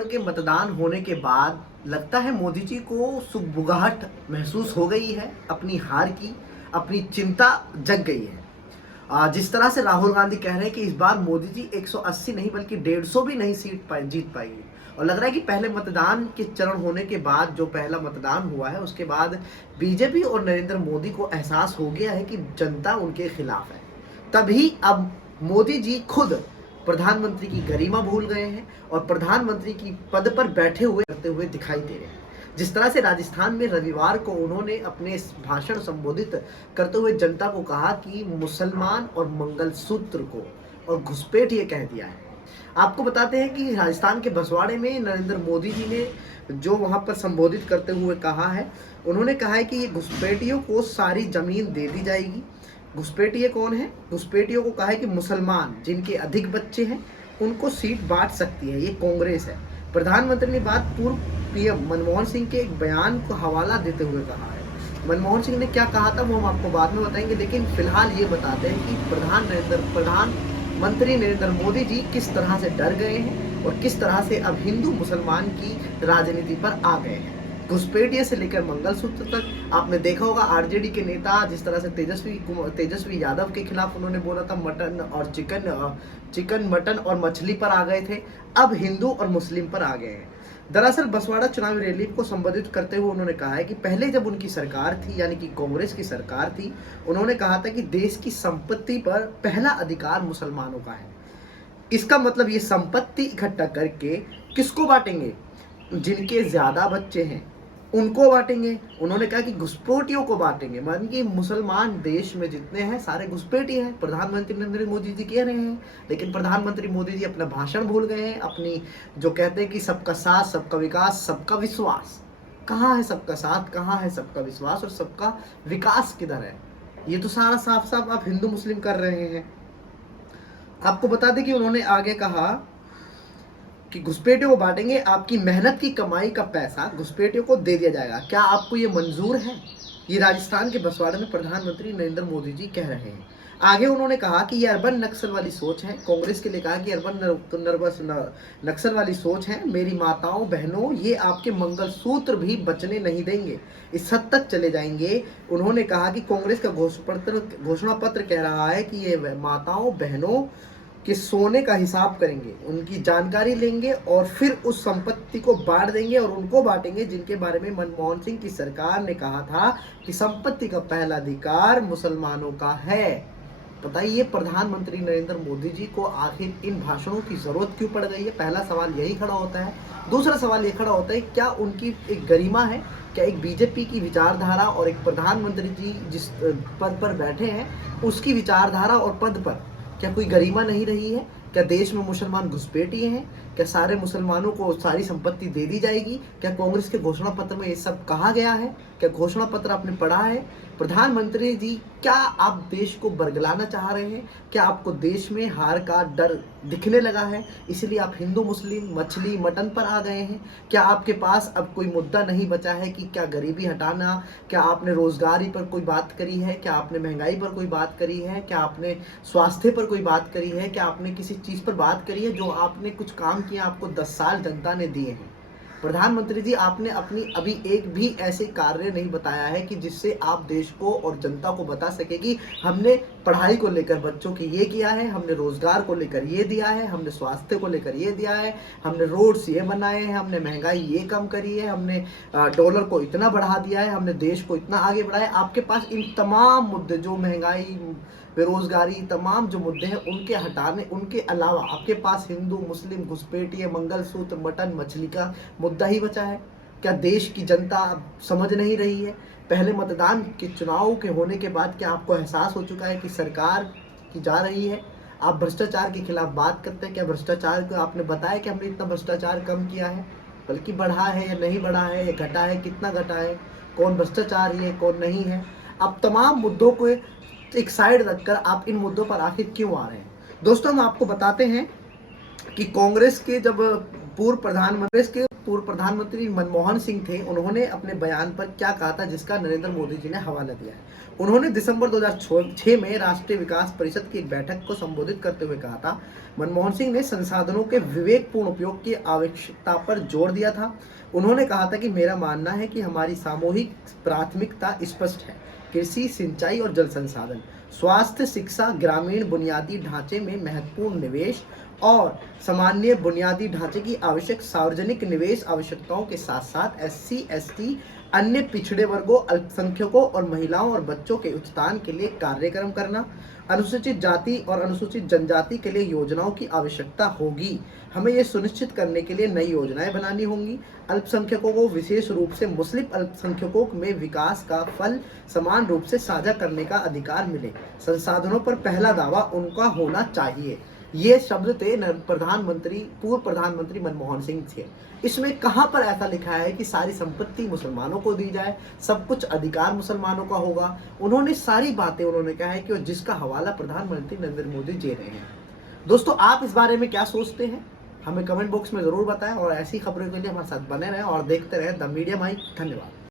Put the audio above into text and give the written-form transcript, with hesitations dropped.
के मतदान होने के बाद लगता है मोदी जी को सुगबुगाहट महसूस हो गई है अपनी हार की। अपनी चिंता जग गई है। जिस तरह से राहुल गांधी कह रहे हैं कि इस बार मोदी जी 180 नहीं बल्कि 150 भी नहीं जीत पाएंगे। और लग रहा है कि पहले मतदान के चरण होने के बाद जो पहला मतदान हुआ है उसके बाद बीजेपी और नरेंद्र मोदी को एहसास हो गया है कि जनता उनके खिलाफ है। तभी अब मोदी जी खुद प्रधानमंत्री की गरिमा भूल गए हैं और प्रधानमंत्री की पद पर बैठे हुए करते हुए दिखाई दे रहे हैं। जिस तरह से राजस्थान में रविवार को उन्होंने अपने भाषण संबोधित करते हुए जनता को कहा कि मुसलमान और मंगलसूत्र को और घुसपैठ ये कह दिया है। आपको बताते हैं कि राजस्थान के बसवाड़े में नरेंद्र मोदी जी ने जो वहां पर संबोधित करते हुए कहा है, उन्होंने कहा है कि ये घुसपैठियों को सारी जमीन दे दी जाएगी। घुसपैठिए कौन है? घुसपैठियों को कहा है कि मुसलमान जिनके अधिक बच्चे हैं उनको सीट बांट सकती है, ये कांग्रेस है। प्रधानमंत्री ने बात पूर्व पीएम मनमोहन सिंह के एक बयान को हवाला देते हुए कहा है। मनमोहन सिंह ने क्या कहा था वो हम आपको बाद में बताएंगे, लेकिन फिलहाल ये बताते हैं कि प्रधानमंत्री नरेंद्र मोदी जी किस तरह से डर गए हैं और किस तरह से अब हिंदू मुसलमान की राजनीति पर आ गए हैं। घुसपैठिए से लेकर मंगलसूत्र तक आपने देखा होगा। आरजेडी के नेता जिस तरह से तेजस्वी यादव के खिलाफ उन्होंने बोला था मटन और चिकन मटन और मछली पर आ गए थे, अब हिंदू और मुस्लिम पर आ गए हैं। दरअसल बसवाड़ा चुनावी रैली को संबोधित करते हुए उन्होंने कहा है कि पहले जब उनकी सरकार थी यानी कि कांग्रेस की सरकार थी, उन्होंने कहा था कि देश की संपत्ति पर पहला अधिकार मुसलमानों का है। इसका मतलब ये संपत्ति इकट्ठा करके किसको बांटेंगे? जिनके ज्यादा बच्चे हैं उनको बांटेंगे। उन्होंने कहा कि घुसपैठियों को बांटेंगे, मान कि मुसलमान देश में जितने हैं सारे घुसपैठी हैं। प्रधानमंत्री नरेंद्र मोदी जी कह रहे हैं, लेकिन प्रधानमंत्री मोदी जी अपना भाषण भूल गए हैं। अपनी जो कहते हैं कि सबका साथ, सबका विकास, सबका विश्वास, कहाँ है सबका साथ, कहाँ है सबका विश्वास और सबका विकास किधर है? ये तो सारा साफ साफ आप हिंदू मुस्लिम कर रहे हैं। आपको बता दें कि उन्होंने आगे कहा कि घुसपैठियों को बांटेंगे, आपकी मेहनत की कमाई का पैसा घुसपैठियों को दे दिया जाएगा। क्या आपको ये मंजूर है? ये राजस्थान के बसवाड़ा में प्रधानमंत्री नरेंद्र मोदी जी कह रहे हैं। आगे उन्होंने कहा कि ये अर्बन नक्सल वाली सोच है। कांग्रेस के लिए कहा कि अर्बन नक्सल वाली सोच है। मेरी माताओं बहनों, ये आपके मंगलसूत्र भी बचने नहीं देंगे, इस हद तक चले जाएंगे। उन्होंने कहा कि कांग्रेस का घोषणा पत्र कह रहा है कि ये माताओं बहनों कि सोने का हिसाब करेंगे, उनकी जानकारी लेंगे और फिर उस संपत्ति को बांट देंगे और उनको बांटेंगे जिनके बारे में मनमोहन सिंह की सरकार ने कहा था कि संपत्ति का पहला अधिकार मुसलमानों का है। बताइए प्रधानमंत्री नरेंद्र मोदी जी को आखिर इन भाषणों की जरूरत क्यों पड़ गई है? पहला सवाल यही खड़ा होता है। दूसरा सवाल ये खड़ा होता है, क्या उनकी एक गरिमा है? क्या एक बीजेपी की विचारधारा और एक प्रधानमंत्री जी जिस पद पर बैठे हैं उसकी विचारधारा और पद पर क्या कोई गरिमा नहीं रही है? क्या देश में मुसलमान घुसपैठिए हैं? क्या सारे मुसलमानों को सारी संपत्ति दे दी जाएगी? क्या कांग्रेस के घोषणा पत्र में ये सब कहा गया है? क्या घोषणा पत्र आपने पढ़ा है? प्रधानमंत्री जी, क्या आप देश को बरगलाना चाह रहे हैं? क्या आपको देश में हार का डर दिखने लगा है, इसलिए आप हिंदू मुस्लिम मछली मटन पर आ गए हैं? क्या आपके पास अब कोई मुद्दा नहीं बचा है कि क्या गरीबी हटाना? क्या आपने रोजगारी पर कोई बात करी है? क्या आपने महंगाई पर कोई बात करी है? क्या आपने स्वास्थ्य पर कोई बात करी है? क्या आपने किसी चीज पर बात करी है जो आपने कुछ काम किया आपको 10 साल जनता ने दिए हैं? प्रधानमंत्री जी, आपने अपनी अभी एक भी ऐसे कार्य नहीं बताया है कि जिससे आप देश को और जनता को बता सके कि हमने पढ़ाई को लेकर बच्चों की ये किया है, हमने रोजगार को लेकर ये दिया है, हमने स्वास्थ्य को लेकर ये दिया है, हमने रोड्स ये बनाए हैं, हमने महंगाई ये कम करी है, हमने डॉलर को इतना बढ़ा दिया है, हमने देश को इतना आगे बढ़ाया। आपके पास इन तमाम मुद्दे, जो महंगाई, बेरोजगारी, तमाम जो मुद्दे हैं उनके हटाने, उनके अलावा आपके पास हिंदू मुस्लिम घुसपैठिए मंगलसूत्र मटन मछली का मुद्दा ही बचा है? क्या देश की जनता समझ नहीं रही है? पहले मतदान के चुनाव के होने के बाद क्या आपको एहसास हो चुका है कि सरकार की जा रही है? आप भ्रष्टाचार के खिलाफ बात करते हैं, क्या भ्रष्टाचार को आपने बताया कि हमने इतना भ्रष्टाचार कम किया है? बल्कि बढ़ा है या नहीं बढ़ा है, या घटा है, कितना घटा है, कौन भ्रष्टाचारी है कौन नहीं है? अब तमाम मुद्दों को एक साइड रखकर आप इन मुद्दों पर आखिर क्यों आ रहे हैं? दोस्तों, हम आपको बताते हैं कि कांग्रेस के जब पूर्व प्रधानमंत्री मनमोहन सिंह थे, उन्होंने अपने बयान पर क्या कहा था जिसका नरेंद्र मोदी जी ने हवाला दिया है। उन्होंने दिसंबर 2006 में राष्ट्रीय विकास परिषद की एक बैठक को संबोधित करते हुए कहा था, मनमोहन सिंह ने संसाधनों के विवेकपूर्ण उपयोग की आवश्यकता पर जोर दिया था। उन्होंने कहा था कि मेरा मानना है कि हमारी सामूहिक प्राथमिकता स्पष्ट है, कृषि, सिंचाई और जल संसाधन, स्वास्थ्य, शिक्षा, ग्रामीण बुनियादी ढांचे में महत्वपूर्ण निवेश और सामान्य बुनियादी ढांचे की आवश्यक सार्वजनिक निवेश आवश्यकताओं के साथ साथ एससी, एसटी, अन्य पिछड़े वर्गों, अल्पसंख्यकों और महिलाओं और बच्चों के उत्थान के लिए कार्यक्रम करना, अनुसूचित जाति और अनुसूचित जनजाति के लिए योजनाओं की आवश्यकता होगी। हमें यह सुनिश्चित करने के लिए नई योजनाएं बनानी होंगी। अल्पसंख्यकों को, विशेष रूप से मुस्लिम अल्पसंख्यकों में विकास का फल समान रूप से साझा करने का अधिकार मिले। संसाधनों पर पहला दावा उनका होना चाहिए। ये शब्द थे पूर्व प्रधानमंत्री मनमोहन सिंह थे। इसमें कहां पर ऐसा लिखा है कि सारी संपत्ति मुसलमानों को दी जाए, सब कुछ अधिकार मुसलमानों का होगा? उन्होंने सारी बातें उन्होंने कहा है कि जिसका हवाला प्रधानमंत्री नरेंद्र मोदी दे रहे हैं। दोस्तों, आप इस बारे में क्या सोचते हैं? हमें कमेंट बॉक्स में जरूर बताएं और ऐसी खबरों के लिए हमारे साथ बने रहें और देखते रहें द मीडिया माइक। धन्यवाद।